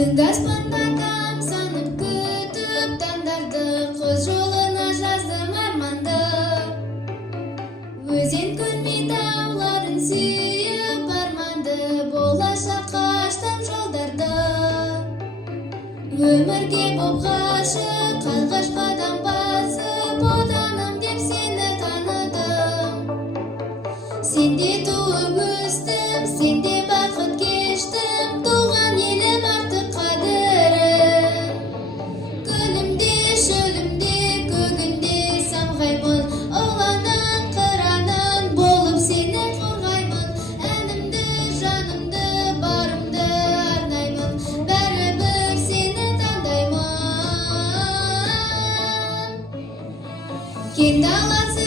Түнгі аспанда тамсанып күтіп таңдарды, қыз жолына жаздым арманды. Өзен көрмей тауларын сүйіп арманды, болашаққа аштым жолдарды. Өмірге боп ғашық, алғаш қадам басып, отаным деп сені таныдым. Сенде туып өстім, сенде бақыт кештім, туған елім артық қадірім. Гүлімде, шөлімде, көгінде самғаймын, ұланын, қыранын болып сені қорғаймын. Әнімді, жанымды, барымды арнаймын, бәрібір сені таңдаймын. Кең даласы